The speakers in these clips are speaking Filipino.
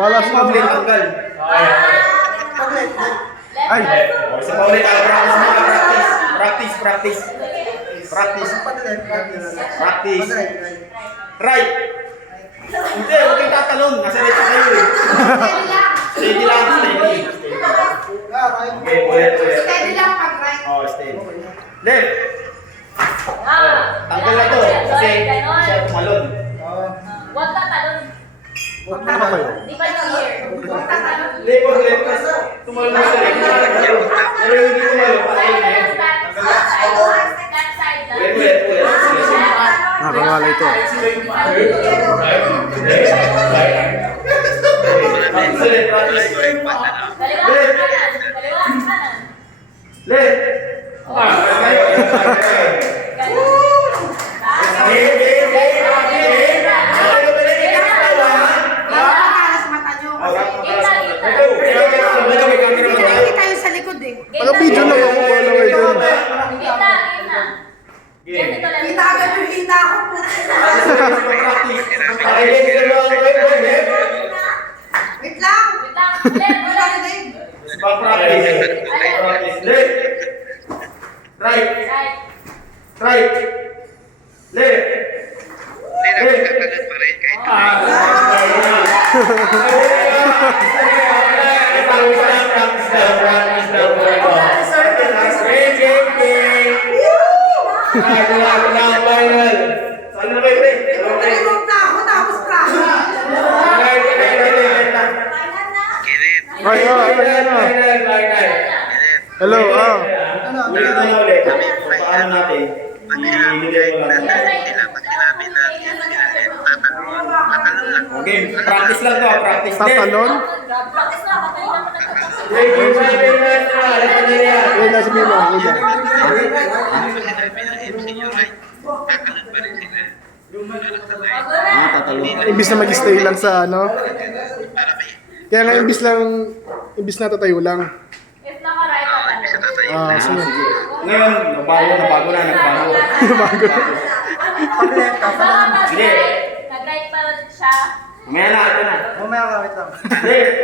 Balas na Paulit, tanggal. Ay! Isa pa ulit. Practice muna, practice. Practice. Practice. Right. Hindi, huwag kang tatalon. Nasa right na kayo eh. Steady lang, steady. Okay, ulit. Steady lang pag right. Oh, steady. Left. Tanggal na to. Kasi siya tumalon. Huwag tatalon. Ano ba kayo? Di ba yung year? Huwag tatalon. Left kasi tumalon na siya. Pero hindi tumalon. Side na lang, flat side lang. Ulit. Nakakawala ito. Practice. Kaliwa, kanan. Kaliwa, kanan. Left. Nakakalas mata nyo. Kita yung sa likod eh. Taga-video lang ako. Wala kayo dyan. Gitna. Ganito lang. Kita agad yung hita ko. Wait lang. Wait lang. Wala na din. Right. Right. Left. Nalilog na ako tapos crash. Ay, Hello, Paano natin? Okay, practice lang to, practice. Tatalon? Practice na. Patayin naman na. Ayun, nasa mimo. Imbis na mag-stay lang sa ano. Kaya nga imbis na tatayo lang. If naka-right tatalon. Sige. Ngayon, nagbago na. Bago. Baka pag Hindi. nag-right pa siya. Mamaya na, ito na. Left.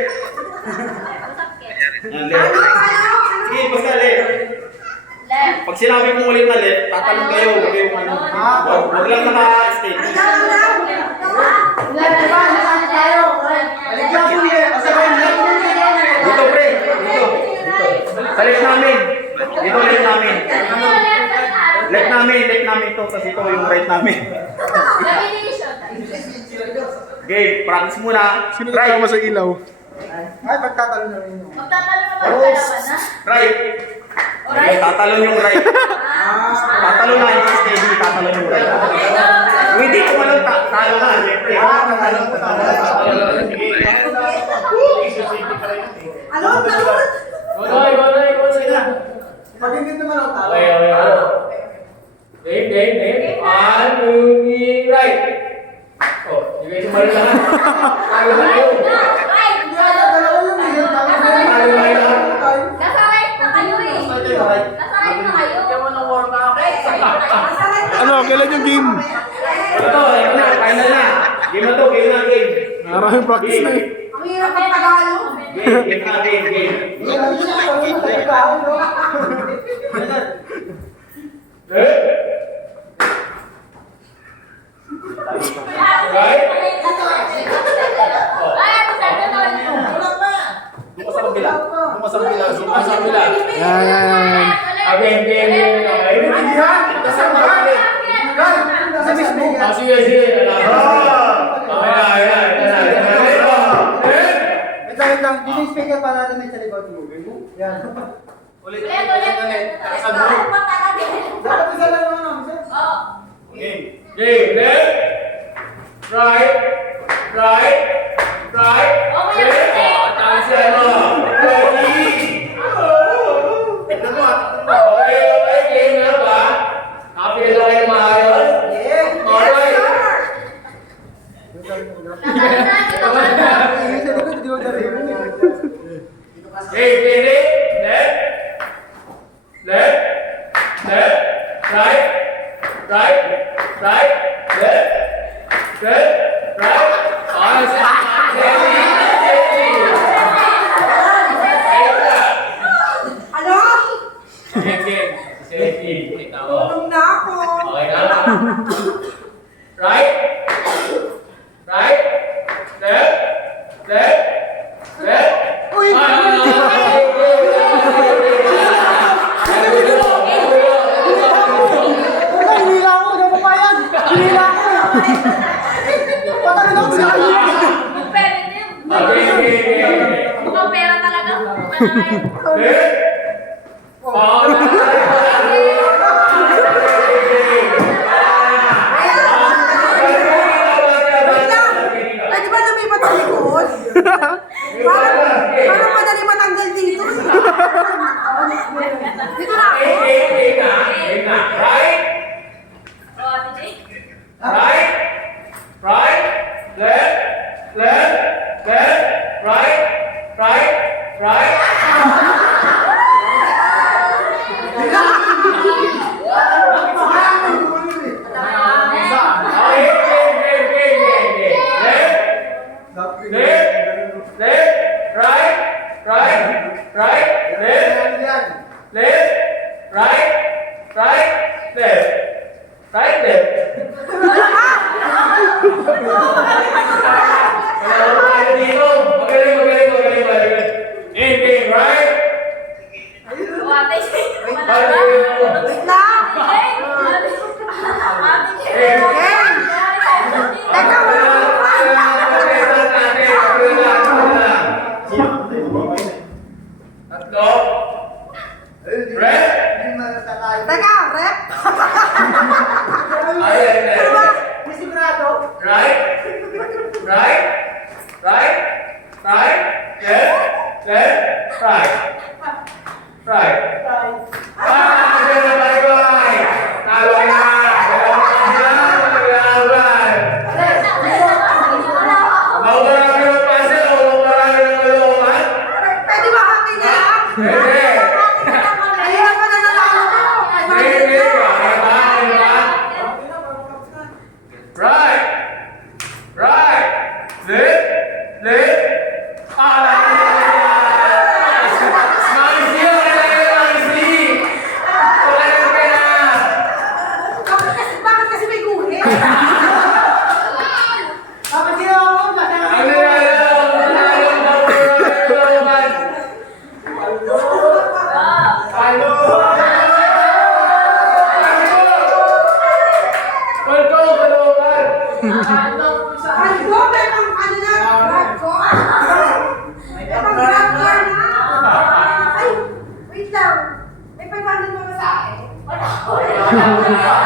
Usap ka. Yan, left. Sige, basta left. Left. Pag sinabi kong ulit na left, tatalong kayo. Huwag kayong ano. Huwag lang naka-stay. Dito, pre. Dito. Sa left namin. Dito, left namin. Left namin to. Kasi ito yung right namin. Okay, practice muna. Sino Right. kasama sa ilaw? Magtatalon na ba na? Right. Okay, tatalon yung right. Tatalon na, hindi steady. Tatalon yung right. Hindi ko malang talo na. Pag-ibig naman ang talo. Dave. One, two, three, right. Oh, di kayo sumali lahat. Tayo na kayo. Right! Dalawa yun eh. Tayo na kayo. Nasa right na kayo eh. Nasa right na kayo. Ano, kailan yung game? Ito, final na. Game na to, game na, game. Maraming practice na eh. Ang hirap ang Tagalog. Game na, game. Right? Ay, ako sa ganun. Doon sa kabila. Sa kabila. Yan. Again, game. Sa Facebook. Sige. Wait lang, speaker para natin may sa likod mo. Yan. Ulit. Dapat isa lang naman, sir. Oh. Game. Game, left. Right. Okay, Left. okay. Oh, tama siya, no? Ready. Okay, game na ba? Happy na kayo maayos? Alright. Yung sa likod, di ba galing? Hey, ready? Left. Right. Left. Right. Ayos. Ready. Pwede ba lumipat sa likod? Parang madali matanggal dito. Dito na ako. Right? Oh, DJ. Right? Right? Left? Left? Left? Right? Right? Right? Left? Left? Right? Right? Right? Left? Left? Right? Right? Left? Right? Left? Dito. Magaling, magaling, magaling, magaling. Ending, right? Oh, DJ. Wait lang. Teka, wala ko pa. Tatlo. Rep. Teka, rep. Ano ba? May sigurado? Right. Right. Right. Right. Left. Left. Right. Right. Bye-bye. Talo na. Pwede ba hakin na lang? Ayun pa na nanalo ko. Right. Right. Left. Left. Bakit kasi may guhit? Bakit sila ako? Ay, go! May pang ano na? Grab ko? May pang grab car na? Ay, wait lang. May 500 pa ba sa akin? Wala.